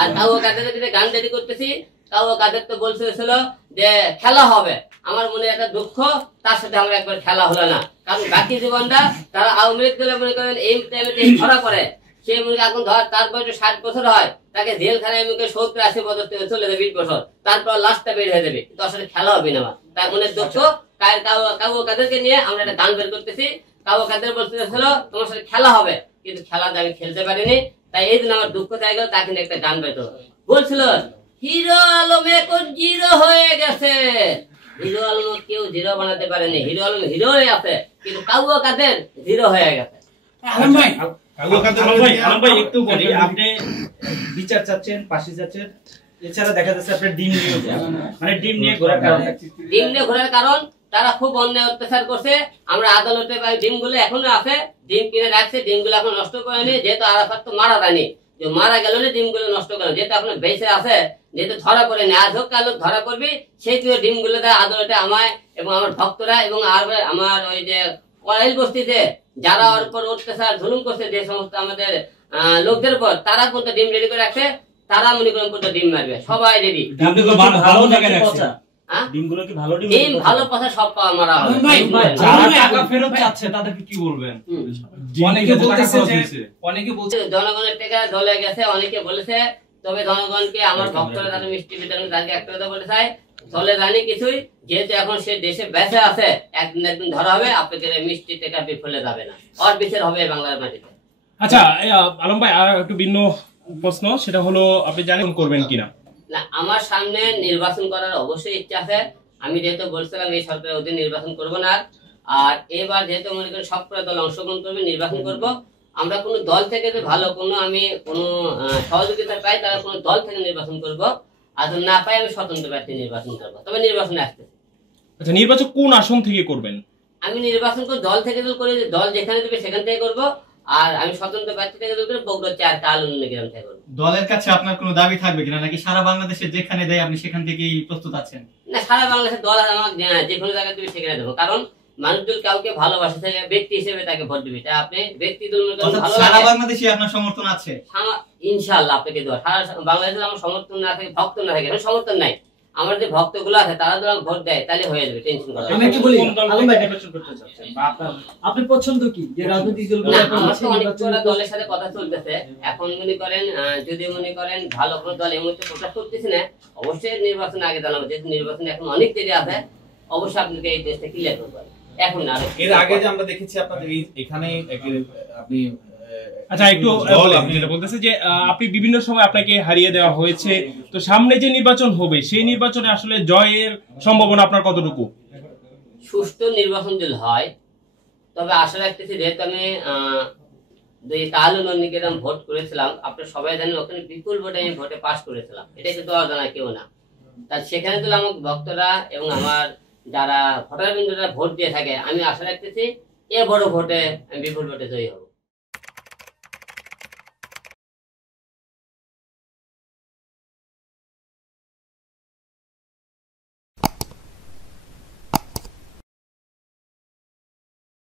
আর cow কাদেরকে যেটা গান রেডি করতেছি, কাউ কাদের তো বলছিল যে খেলা হবে, আমার মনে একটা দুঃখ, তার সাথে আমার একবার খেলা হলো না। কারণ বাকি জীবনটা তারা আওয়ামী লীগ গুলো মনে করেন এই টাইমে ধরা পড়ে, সে মনে এখন ধর তার বয়স 60 বছর হয়, তাকে জেলখানায় মুখে 70-80 বছর থেকে চলে যাবে 20 বছর, তারপর লাস্টটা বের হয়ে যাবে, কিন্তু আসলে খেলা হবে না। তার মনে দুঃখ, কাউ কাদেরকে নিয়ে আমরা একটা গান বের করতেছি। কাউ কাদের বলতেছিল তোমার সাথে খেলা হবে, কিন্তু খেলাতে আমি খেলতে পারিনি, তাই এই দিন আমার দুঃখ থাকে গেল, তাকে একটা গান বের বলছিল হিরো আলম এখন জিরো হয়ে গেছে। হিরো আলম কেউ জিরো বানাতে পারেনি, হিরো আলম হিরোই আছে, কিন্তু কাউ কাদের জিরো হয়ে গেছে। আলম ভাই একটু বলি, আপনি বিচার চাচ্ছেন, ফাঁসি চাচ্ছেন, এছাড়া দেখা যাচ্ছে আপনার ডিম নিয়ে মানে ডিম নিয়ে ঘোরার কারণ তারা খুব অন্যায় অত্যাচার করছে। আমরা আদালতে পাই ডিমগুলো এখনো আছে, ডিম কিনে রাখছে, ডিমগুলো এখন নষ্ট করেনি, যেহেতু আরাফাত তো মারা যায়নি, যে মারা গেল না ডিমগুলো নষ্ট করে, যেহেতু এখন বেঁচে আছে, যেহেতু ধরা পড়েনি, আজ হোক কাল ধরা পড়বি, সেই ডিমগুলো আদালতে আমায় এবং আমার ভক্তরা এবং আমার ওই যে করাইল বস্তিতে যারা ওর উপর অত্যাচার জুলুম করছে যে সমস্ত আমাদের লোকদের উপর, তারা কিন্তু ডিম রেডি করে রাখছে, তারা মনে করেন কিন্তু ডিম মারবে, সবাই রেডি। ভালো জায়গায় রাখছে ডিমগুলো কি ভালো ডিম ভালো পথে সব পাওয়া মারা হবে। যারা টাকা ফেরত চাচ্ছে তাদেরকে কি বলবেন? অনেকে বলছে জনগণের টাকা দলে গেছে, অনেকে বলেছে, তবে জনগণকে আমার ভক্তরা তাদের মিষ্টি বিতরণ তাদেরকে একটা কথা বলে চাই, চলে জানি কিছুই, যেহেতু এখন সে দেশে বেঁচে আছে, একদিন একদিন ধরা হবে, আপনাকে মিষ্টি টাকা বিফলে যাবে না, আর বিচার হবে বাংলার মাটিতে। আচ্ছা আলম ভাই, আর একটু ভিন্ন প্রশ্ন, সেটা হলো আপনি জানেন করবেন কিনা? না, আমার সামনে নির্বাচন করার অবশ্যই ইচ্ছা আছে। আমি যেহেতু বলছিলাম এই সরকারের অধীনে নির্বাচন করবো না, আর এবার যেহেতু মনে করেন সব দল অংশগ্রহণ করবে, নির্বাচন করব। আমরা কোনো দল থেকে যে ভালো আমি কোনো সহযোগিতা পাই, তারা কোনো দল থেকে নির্বাচন করব, আর না পাই আমি স্বতন্ত্র প্রার্থী নির্বাচন করবো, তবে নির্বাচনে আসতে। আচ্ছা, নির্বাচন কোন আসন থেকে করবেন? আমি নির্বাচন করে দল থেকে করি, দল যেখানে দেবে সেখান থেকে করবো, আর আমি স্বতন্ত্র প্রার্থী থেকে বগুড়া 4 কালুন গ্রাম থেকে করবো। দলের কাছে আপনার কোনো দাবি থাকবে কিনা, নাকি সারা বাংলাদেশে যেখানে দেয় আপনি সেখান থেকেই প্রস্তুত আছেন? না, সারা বাংলাদেশের দল আমার যে কোনো জায়গায় দেবে সেখানে দেবো, কারণ মানুষজন কাউকে ভালোবাসে থাকে, ব্যক্তি হিসেবে তাকে ভোট দিবে, তা আপনি ব্যক্তি সারা বাংলাদেশে আপনার সমর্থন আছে ইনশাআল্লাহ। আপনাকে দেওয়া সারা বাংলাদেশে আমার সমর্থন না থাকে, ভক্ত না থাকে, সমর্থন নাই, আমার যে ভক্তগুলো আছে তারা যদি ভোট দেয় তাহলে হয়ে যাবে, টেনশন করা। আমি কি বলি, আলম ভাই নির্বাচন করতে চাচ্ছেন বা আপনার পছন্দ কি যে রাজনৈতিক দলগুলো? আমার তো অনেক দলের সাথে কথা চলতেছে, এখন মনে করেন যদি মনে করেন ভালো কোনো দল এই মুহূর্তে প্রকাশ করতেছি না, অবশ্যই নির্বাচন আগে জানাবো, যেহেতু নির্বাচন এখন অনেক দেরি আছে, অবশ্যই আপনাকে এই দেশটা ক্লিয়ার করতে হবে এখন না। এর আগে যে আমরা দেখেছি আপনাদের এখানে আপনি আচ্ছা একটু আপনি যেটা বলতেছে যে আপনি বিভিন্ন সময় আপনাকে হারিয়ে দেওয়া হয়েছে, তো সামনে যে নির্বাচন হবে সেই নির্বাচনে আসলে জয়ের সম্ভাবনা আপনার কতটুকু? সুষ্ঠু নির্বাচন যদি হয়, তবে আশা রাখতেছি, যেহেতু আমি কালুন ভোট করেছিলাম, আপনারা সবাই জানেন ওখানে বিপুল ভোটে আমি ভোটে পাস করেছিলাম, এটা কিন্তু অজানা কেউ না। তার সেখানে তো আমার ভক্তরা এবং আমার যারা ভোটারবৃন্দরা ভোট দিয়ে থাকে, আমি আশা রাখতেছি এ বড় ভোটে আমি বিপুল ভোটে জয়ী হব।